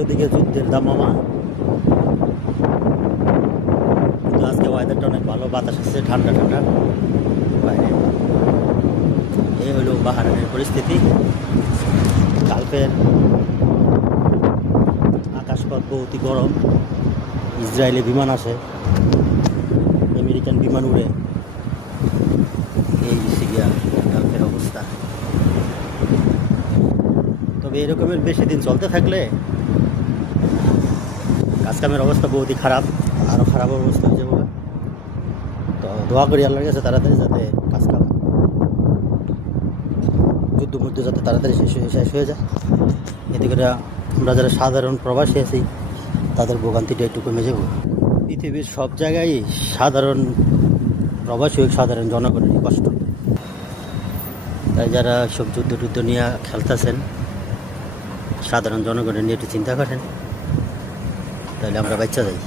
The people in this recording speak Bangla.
চারিদিকে যুদ্ধের দামামা, কিন্তু আজকে ওয়েদারটা অনেক ভালো, বাতাস আসছে ঠান্ডা ঠান্ডা বাইরে। এই হলো বাহারানের পরিস্থিতি। গালফের আকাশপথ বহুতই গরম, ইসরায়েলি বিমান আসে, আমেরিকান বিমান উড়ে। এই সিরিয়া গালফের অবস্থা। তবে এরকমের বেশি দিন চলতে থাকলে কাজকামের অবস্থা বহুতই খারাপ, আরও খারাপ অবস্থা হয়ে যাবে। তো দোয়া করি আল্লাহর কাছে তাড়াতাড়ি যাতে কাজকাম, যুদ্ধ মুদ্ধ যাতে তাড়াতাড়ি শেষ হয়ে যায়। এতে করে আমরা যারা সাধারণ প্রবাসী আছি তাদের ভোগান্তিটা একটু কমে যাব। পৃথিবীর সব জায়গায় সাধারণ প্রবাসী হোক, সাধারণ জনগণেরই কষ্ট। তাই যারা সব যুদ্ধ টুদ্ধ নিয়ে খেলতেছেন, সাধারণ জনগণের নিয়ে একটু চিন্তা করেন, তাহলে আমরা বাচ্চা যাই।